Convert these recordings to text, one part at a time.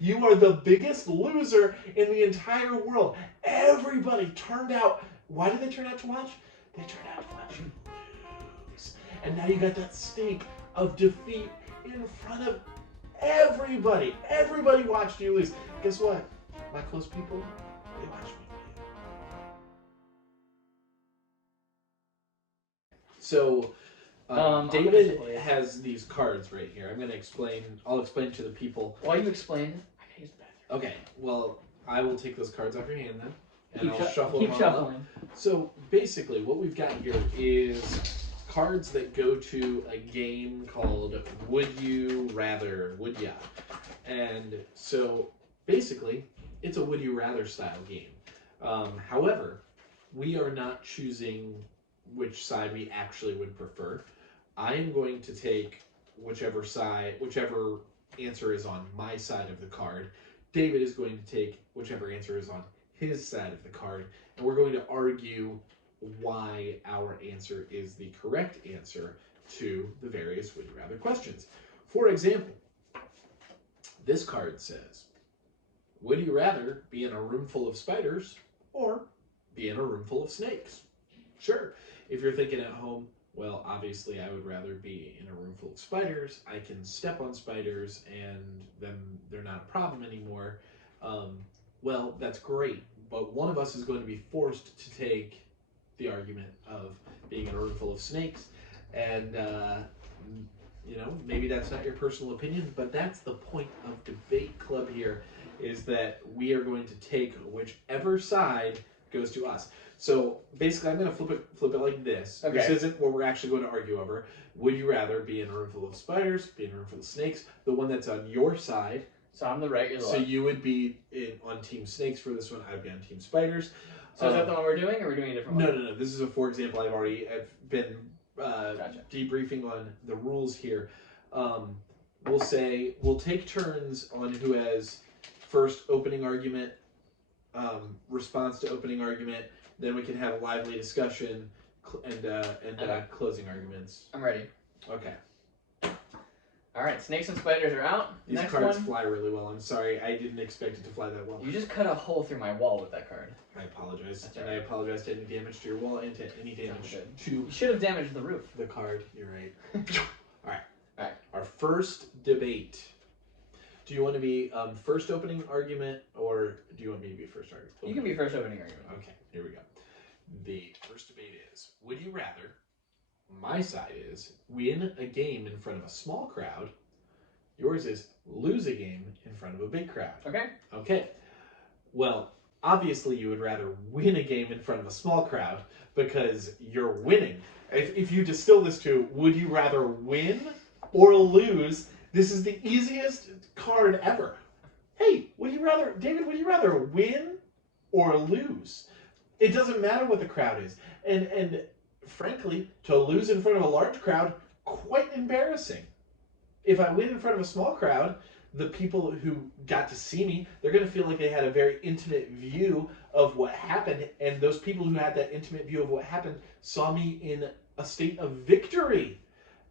You are the biggest loser in the entire world. Everybody turned out. Why did they turn out to watch? They turned out to watch you lose. And now you got that stink of defeat in front of everybody. Everybody watched you lose. Guess what? My close people, they watched me win. So, David has these cards right here. I'm going to explain. I'll explain to the people. While you explain, I can use the bathroom. Okay. Well, I will take those cards off your hand then, and I'll shuffle them. Keep shuffling. Up. So basically, what we've got here is cards that go to a game called Would You Rather, Would Ya? And so basically, it's a Would You Rather style game. However, we are not choosing which side we actually would prefer. I am going to take whichever answer is on my side of the card. David is going to take whichever answer is on his side of the card, and we're going to argue why our answer is the correct answer to the various Would You Rather questions. For example, this card says, would you rather be in a room full of spiders or be in a room full of snakes? Sure. If you're thinking at home, well, obviously I would rather be in a room full of spiders. I can step on spiders and then they're not a problem anymore. Well, that's great. But one of us is going to be forced to take the argument of being in a room full of snakes. And, maybe that's not your personal opinion, but that's the point of Debate Club here, is that we are going to take whichever side goes to us. So basically, I'm going to flip it like this. Okay. This isn't what we're actually going to argue over. Would you rather be in a room full of spiders, be in a room full of snakes? The one that's on your side. So I'm the right, you're the left. So you would be on Team Snakes for this one. I'd be on Team Spiders. So is that the one we're doing, or are we doing a different one? No. This is a for example. I've been debriefing on the rules here. We'll take turns on who has first opening argument, response to opening argument. Then we can have a lively discussion and closing arguments. I'm ready. Okay. All right, snakes and spiders are out. These Next cards one. fly really well. I'm sorry, I didn't expect it to fly that well. You just cut a hole through my wall with that card. I apologize. That's and right. I apologize to any damage to your wall and to any damage to... You should have damaged the roof. The card, you're right. All right. Our first debate. Do you want to be first opening argument, or do you want me to be first argument? You can be first opening argument. Okay, here we go. The first debate is, would you rather, my side is, win a game in front of a small crowd. Yours is lose a game in front of a big crowd. Okay. Well, obviously you would rather win a game in front of a small crowd because you're winning. If you distill this to, would you rather win or lose, this is the easiest card ever. Hey, David, would you rather win or lose? It doesn't matter what the crowd is. And frankly, to lose in front of a large crowd, quite embarrassing. If I win in front of a small crowd, the people who got to see me, they're going to feel like they had a very intimate view of what happened. And those people who had that intimate view of what happened saw me in a state of victory.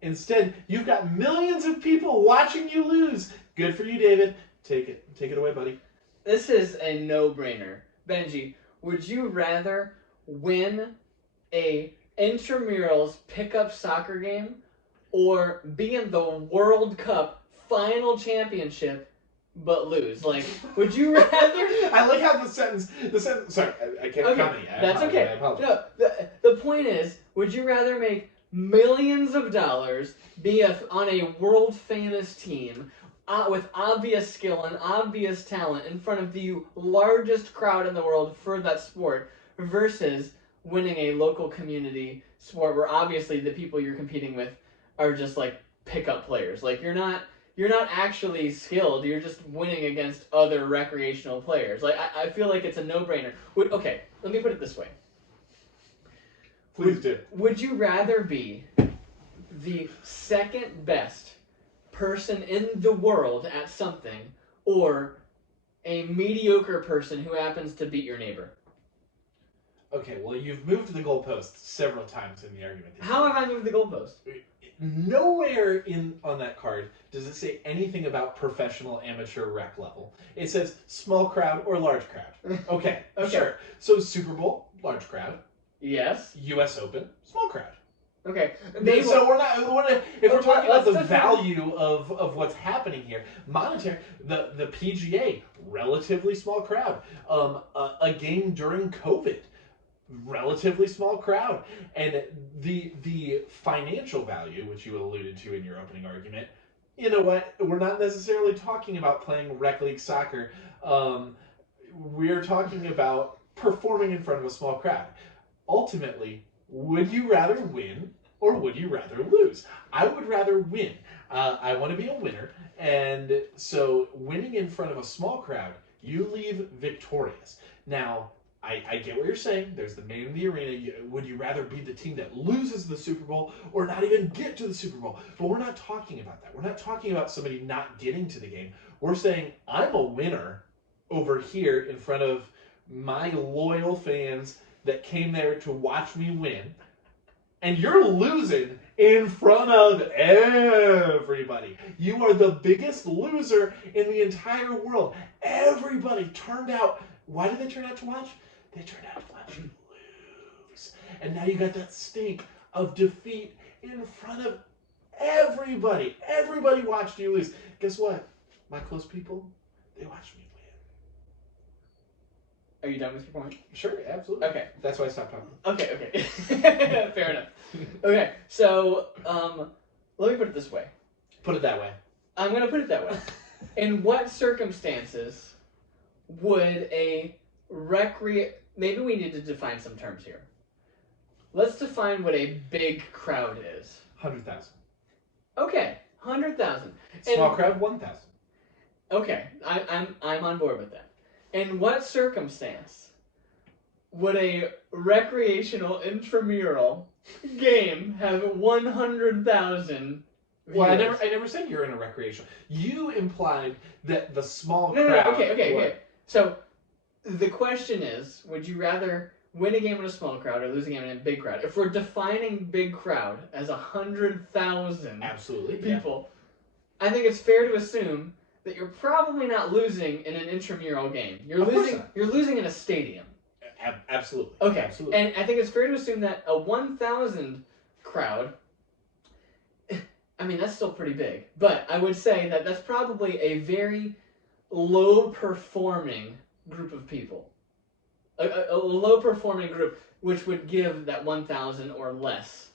Instead, you've got millions of people watching you lose. Good for you, David. Take it away, buddy. This is a no-brainer. Benji, would you rather win a intramurals pickup soccer game or be in the World Cup final championship but lose? Like, would you rather... I like how the sentence... Sorry, I can't comment. That's okay. I apologize. No, the point is, would you rather make millions of dollars, be on a world-famous team with obvious skill and obvious talent in front of the largest crowd in the world for that sport, versus winning a local community sport where obviously the people you're competing with are just like pickup players? Like, you're not actually skilled, you're just winning against other recreational players. Like, I feel like it's a no-brainer. Okay, let me put it this way. Please do. Would you rather be the second best person in the world at something, or a mediocre person who happens to beat your neighbor? Okay, well, you've moved the goalpost several times in the argument. How have I moved the goalpost? Nowhere on that card does it say anything about professional, amateur, rec level. It says small crowd or large crowd. Okay, sure. So Super Bowl, large crowd. Yes. U.S. Open, small crowd. Okay. So we're not if we're talking about the value of what's happening here, monetary, the PGA, relatively small crowd. A game during COVID, relatively small crowd, and the financial value, which you alluded to in your opening argument. You know what? We're not necessarily talking about playing rec league soccer. We're talking about performing in front of a small crowd. Ultimately, would you rather win or would you rather lose? I would rather win. I want to be a winner, and so winning in front of a small crowd, you leave victorious. Now, I get what you're saying. There's the man in the arena. Would you rather be the team that loses the Super Bowl or not even get to the Super Bowl? But we're not talking about that. We're not talking about somebody not getting to the game. We're saying, I'm a winner over here in front of my loyal fans that came there to watch me win, and you're losing in front of everybody. You are the biggest loser in the entire world. Everybody turned out. Why did they turn out to watch? They turned out to watch you lose. And now you got that stink of defeat in front of everybody. Everybody watched you lose. Guess what? My close people, they watched me win. Are you done with your point? Sure, absolutely. Okay. That's why I stopped talking. Okay. Fair enough. Okay, so let me put it this way. Put it that way. I'm going to put it that way. In what circumstances would a maybe we need to define some terms here. Let's define what a big crowd is. 100,000. Okay, 100,000. Small crowd, 1,000. Okay, I'm on board with that. In what circumstance would a recreational intramural game have 100,000 viewers? Well, I never said you're in a recreational. You implied that the small No, crowd. Okay. So the question is, would you rather win a game in a small crowd or lose a game in a big crowd? If we're defining big crowd as 100,000 absolutely people, yeah. I think it's fair to assume that you're probably not losing in an intramural game. You're losing in a stadium. Absolutely. Okay. Absolutely. And I think it's fair to assume that a 1,000 crowd, I mean, that's still pretty big. But I would say that that's probably a very low-performing group of people. A low-performing group, which would give that 1,000 or less.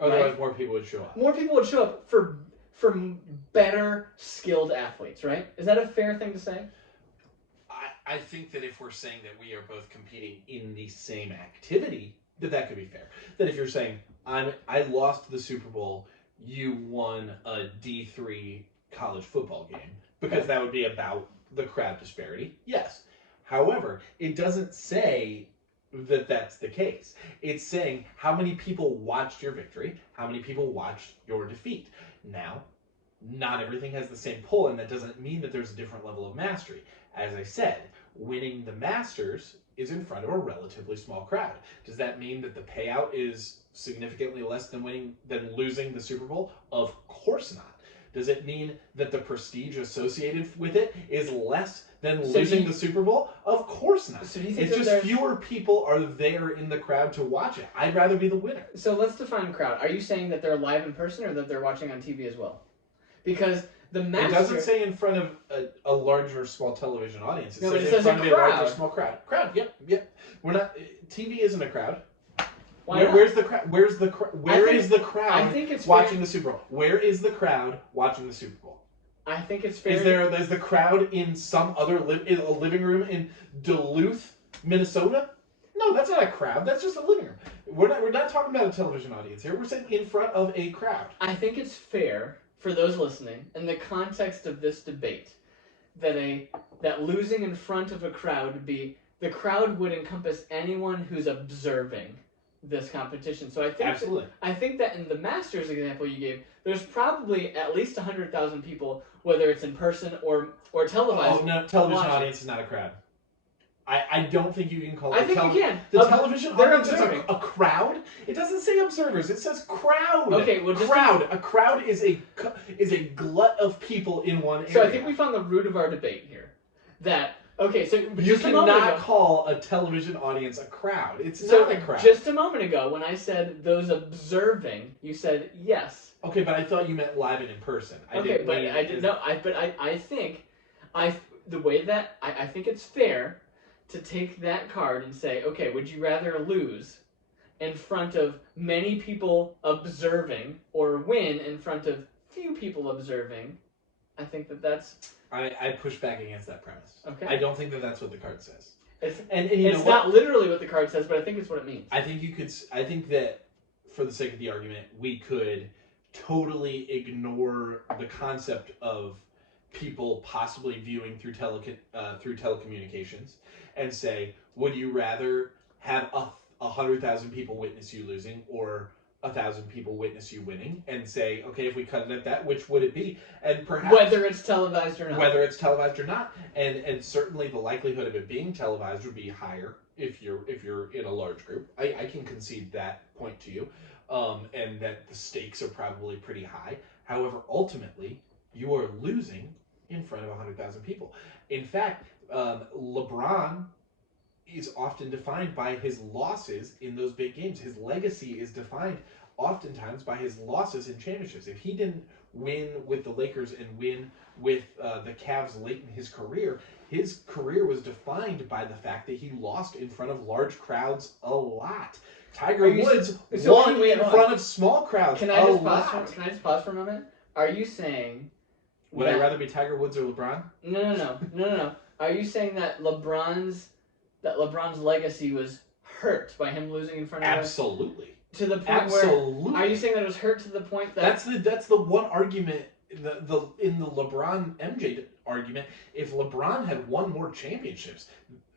Otherwise, right? more people would show up. More people would show up for better skilled athletes, right? Is that a fair thing to say? I think that if we're saying that we are both competing in the same activity, that could be fair. That if you're saying, I lost the Super Bowl, you won a D3 college football game, because that would be about the crowd disparity, yes. However, it doesn't say that that's the case. It's saying how many people watched your victory, how many people watched your defeat. Now, not everything has the same pull, and that doesn't mean that there's a different level of mastery. As I said, winning the Masters is in front of a relatively small crowd. Does that mean that the payout is significantly less than losing the Super Bowl? Of course not. Does it mean that the prestige associated with it is less than losing the Super Bowl? Of course not. So it's just fewer people are there in the crowd to watch it. I'd rather be the winner. So let's define crowd. Are you saying that they're live in person or that they're watching on TV as well? Because the Masters... It doesn't say in front of a large or small television audience. It says in front of a large or small crowd. Crowd, yep. We're not... TV isn't a crowd. Why not? Where's the crowd? Where is the crowd I think it's watching the Super Bowl? Where is the crowd watching the Super Bowl? I think it's fair. Is the crowd in some other in a living room in Duluth, Minnesota? No, that's not a crowd. That's just a living room. We're not talking about a television audience here. We're saying in front of a crowd. I think it's fair for those listening, in the context of this debate, that losing in front of a crowd would be the crowd would encompass anyone who's observing this competition. So I think that in the Masters example you gave, there's probably at least 100,000 people, whether it's in person or televised. Oh no, television audience is not a crowd. I don't think you can call it I think you can. The television they're audience is observing. a crowd. It doesn't say observers. It says crowd. Okay, well, just crowd. A crowd is a glut of people in one area. So I think we found the root of our debate here. That okay, so you just a moment cannot ago, call a television audience a crowd. It's so not a crowd. Just a moment ago, when I said those observing, you said yes. Okay, but I thought you meant live and in person. I think the way that I think it's fair to take that card and say, okay, would you rather lose in front of many people observing or win in front of few people observing? I think that's. I push back against that premise. Okay. I don't think that that's what the card says. It's it's not literally what the card says, but I think it's what it means. I think that for the sake of the argument, we could totally ignore the concept of people possibly viewing through telecommunications and say, would you rather have 100,000 people witness you losing or 1,000 people witness you winning? And say, okay, if we cut it at that, which would it be? And perhaps whether it's televised or not. And certainly the likelihood of it being televised would be higher if you're in a large group. I can concede that point to you, and that the stakes are probably pretty high. However, ultimately, you are losing in front of 100,000 people. In fact, LeBron is often defined by his losses in those big games. His legacy is defined oftentimes by his losses in championships. If he didn't win with the Lakers and win with the Cavs late in his career was defined by the fact that he lost in front of large crowds a lot. Tiger Woods won in front of small crowds Can I just pause for a moment? Are you saying... Would I rather be Tiger Woods or LeBron? No. Are you saying that LeBron's legacy was hurt by him losing in front of Absolutely. To the point Absolutely. where... Are you saying that it was hurt to the point that... That's the one argument in the LeBron MJ argument. If LeBron had won more championships,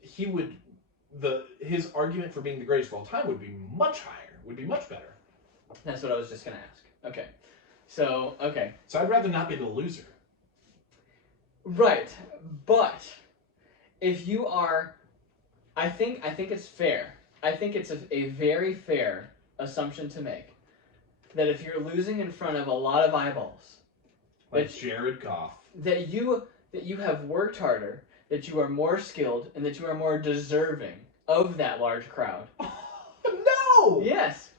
his argument for being the greatest of all time would be much higher, would be much better. That's what I was just going to ask. Okay. So I'd rather not be the loser. Right. But if you are... I think it's fair. I think it's a very fair assumption to make that if you're losing in front of a lot of eyeballs, like Jared Goff, that you have worked harder, that you are more skilled, and that you are more deserving of that large crowd. No! Yes,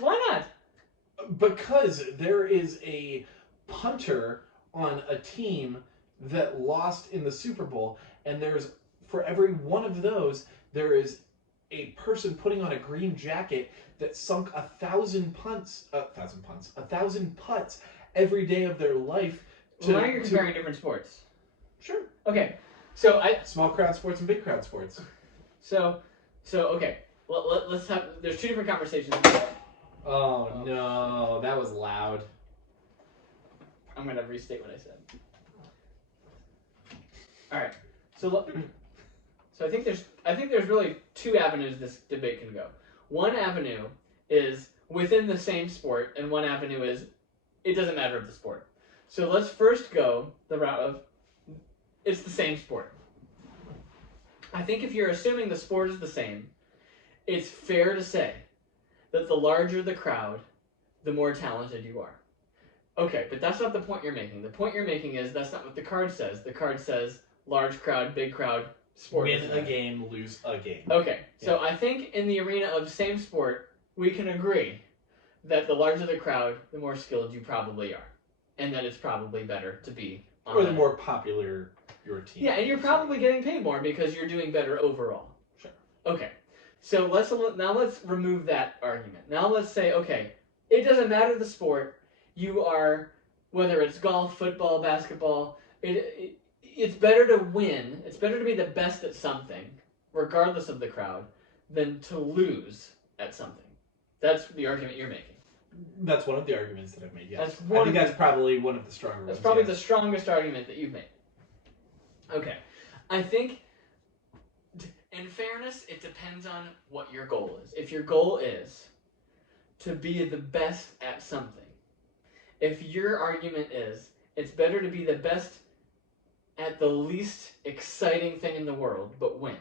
why not? Because there is a punter on a team that lost in the Super Bowl, and for every one of those, there is a person putting on a green jacket that sunk 1,000 putts every day of their life. Now you're comparing different sports. Sure. Okay, so small crowd sports and big crowd sports. So okay. Well, let's have. There's two different conversations. Oh no, that was loud. I'm gonna restate what I said. All right. So I think there's really two avenues this debate can go. One avenue is within the same sport, and one avenue is it doesn't matter of the sport. So let's first go the route of it's the same sport. I think if you're assuming the sport is the same, it's fair to say that the larger the crowd, the more talented you are. Okay, but that's not the point you're making. The point you're making is that's not what the card says. The card says large crowd, big crowd, sport. Win a game, lose a game. Okay, so I think in the arena of same sport, we can agree that the larger the crowd, the more skilled you probably are. And that it's probably better to be on or the more popular your team. Yeah, and you're probably getting paid more because you're doing better overall. Sure. Okay, so let's remove that argument. Now let's say, okay, it doesn't matter the sport. You are, whether it's golf, football, basketball, it's better to win. It's better to be the best at something, regardless of the crowd, than to lose at something. That's the argument you're making. That's one of the arguments that I've made, yes. I think that's probably one of the stronger ones. That's probably the strongest argument that you've made. Okay. I think, in fairness, it depends on what your goal is. If your goal is to be the best at something, if your argument is it's better to be the best at the least exciting thing in the world, but win.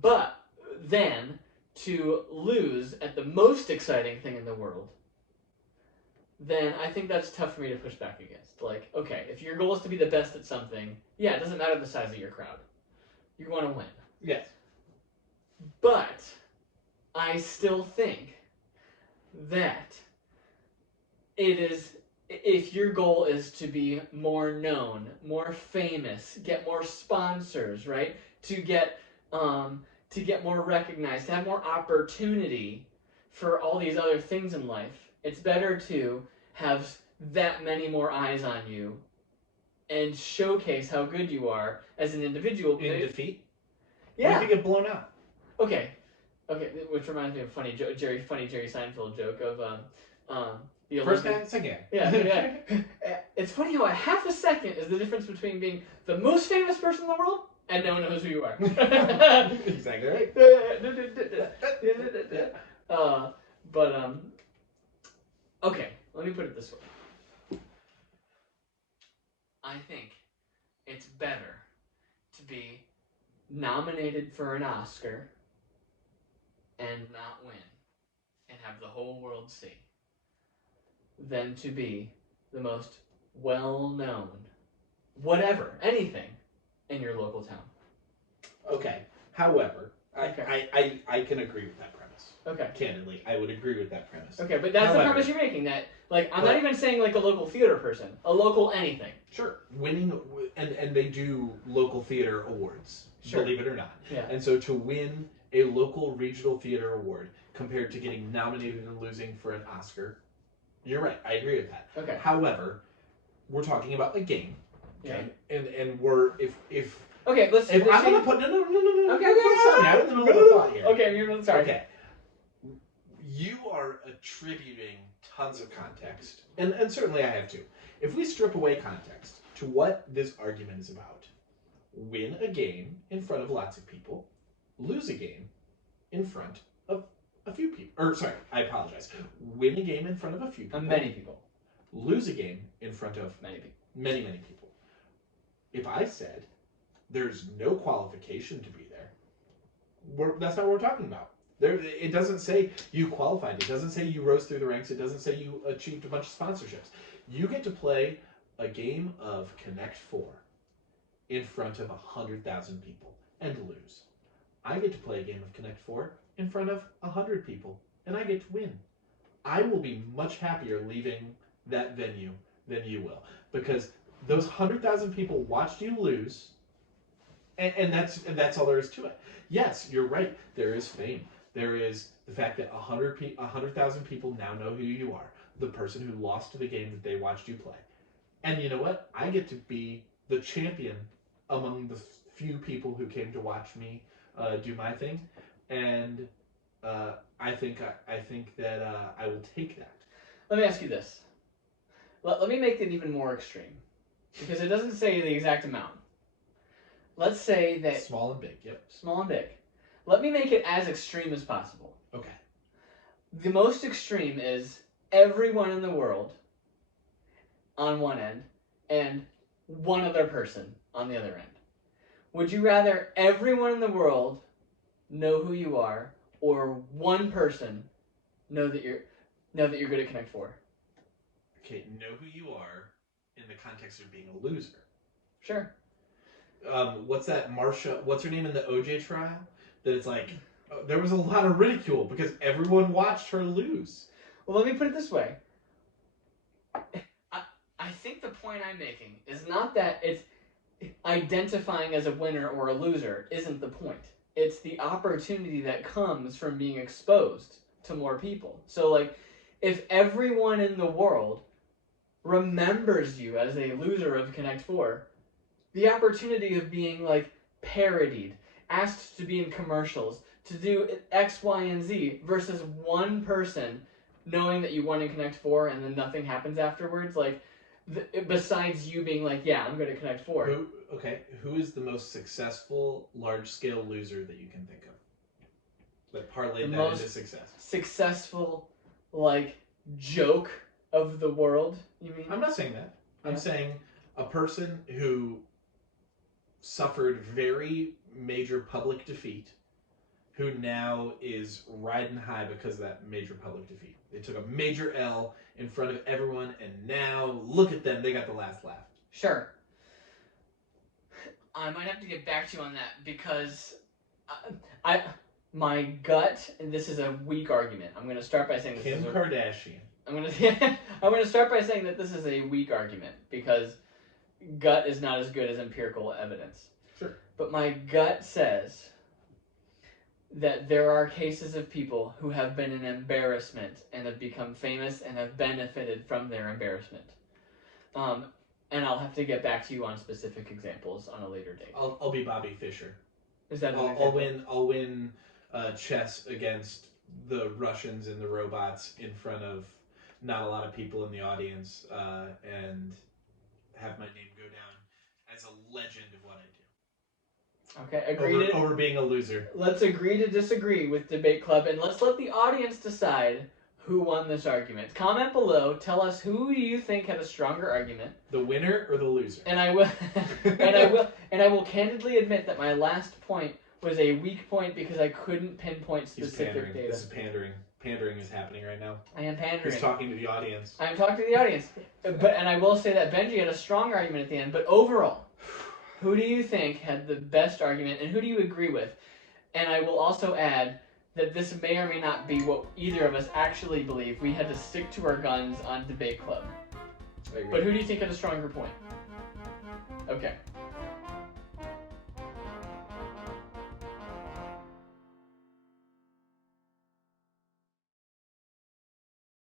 But then to lose at the most exciting thing in the world, then I think that's tough for me to push back against. Like, okay, if your goal is to be the best at something, yeah, it doesn't matter the size of your crowd. You want to win. Yes. But I still think that it is, if your goal is to be more known, more famous, get more sponsors, right? To get more recognized, to have more opportunity for all these other things in life, it's better to have that many more eyes on you and showcase how good you are as an individual. In defeat? Yeah. What if you get blown out? Okay, which reminds me of funny Jerry Seinfeld joke of the Olympic. First guy, second guy. Yeah. It's funny how a half a second is the difference between being the most famous person in the world and no one knows who you are. Exactly right. Okay, let me put it this way. I think it's better to be nominated for an Oscar and not win and have the whole world see than to be the most well-known whatever, anything in your local town. Okay. However, Okay. I can agree with that premise. Okay. Candidly, I would agree with that premise. Okay, but that's the premise you're making. That, like, I'm not even saying like a local theater person, a local anything. Sure, winning, and they do local theater awards, believe it or not. Yeah. And so to win a local regional theater award compared to getting nominated and losing for an Oscar, you're right. I agree with that. Okay. However, we're talking about a game. Okay. Yeah. And we're if okay, let's. If I'm gonna put no. Okay. I'm out in the middle of the thought here. Okay, you're sorry. Okay. You are attributing tons of context, and certainly I have too. If we strip away context to what this argument is about, win a game in front of lots of people, lose a game in front of a few people. Or sorry, I apologize. Win a game in front of a few people. Many people. Lose a game in front of many people. Many people. If I said there's no qualification to be there, that's not what we're talking about. It doesn't say you qualified. It doesn't say you rose through the ranks. It doesn't say you achieved a bunch of sponsorships. You get to play a game of Connect 4 in front of 100,000 people and lose. I get to play a game of Connect 4 in front of 100 people and I get to win. I will be much happier leaving that venue than you will, because those 100,000 people watched you lose, and that's all there is to it. Yes, you're right. There is fame. There is the fact that 100,000 people now know who you are, the person who lost to the game that they watched you play. And you know what? I get to be the champion among the few people who came to watch me do my thing, and I think that I will take that. Let me ask you this. Let me make it even more extreme, because it doesn't say the exact amount. Let's say that... Small and big, yep. Small and big. Let me make it as extreme as possible. Okay. The most extreme is everyone in the world on one end and one other person on the other end. Would you rather everyone in the world know who you are, or one person know that you're good at Connect 4? Okay, know who you are in the context of being a loser. Sure. What's that Marsha? What's her name in the OJ trial? That it's like there was a lot of ridicule because everyone watched her lose. Well, let me put it this way. I think the point I'm making is not that it's identifying as a winner or a loser isn't the point. It's the opportunity that comes from being exposed to more people. So, like, if everyone in the world remembers you as a loser of Connect 4, the opportunity of being, like, parodied, asked to be in commercials, to do X, Y, and Z, versus one person knowing that you won in Connect 4 and then nothing happens afterwards, like, besides you being like, yeah, I'm good at Connect 4. Who is the most successful large-scale loser that you can think of? That parlayed that into success. Successful, like, joke of the world, you mean? I'm not saying that. I'm saying a person who suffered very major public defeat, who now is riding high because of that major public defeat. They took a major L in front of everyone, and now look at them, they got the last laugh. Sure. I might have to get back to you on that because my gut, and this is a weak argument. I'm going to start by saying this Kim is Kardashian. I'm going to start by saying that this is a weak argument because gut is not as good as empirical evidence. Sure. But my gut says that there are cases of people who have been an embarrassment and have become famous and have benefited from their embarrassment. And I'll have to get back to you on specific examples on a later date. I'll be Bobby Fischer. Is that I'll win chess against the Russians and the robots in front of not a lot of people in the audience, and have my name go down as a legend of what I do. Okay, agree over being a loser. Let's agree to disagree with Debate Club, and let's let the audience decide who won this argument. Comment below. Tell us who do you think had a stronger argument. The winner or the loser? And I will, and I will candidly admit that my last point was a weak point because I couldn't pinpoint specific data. This is pandering. Pandering is happening right now. I am pandering. He's talking to the audience. I am talking to the audience. And I will say that Benji had a strong argument at the end, but overall, who do you think had the best argument, and who do you agree with? And I will also add that this may or may not be what either of us actually believe. We had to stick to our guns on Debate Club. But who do you think had a stronger point? Okay.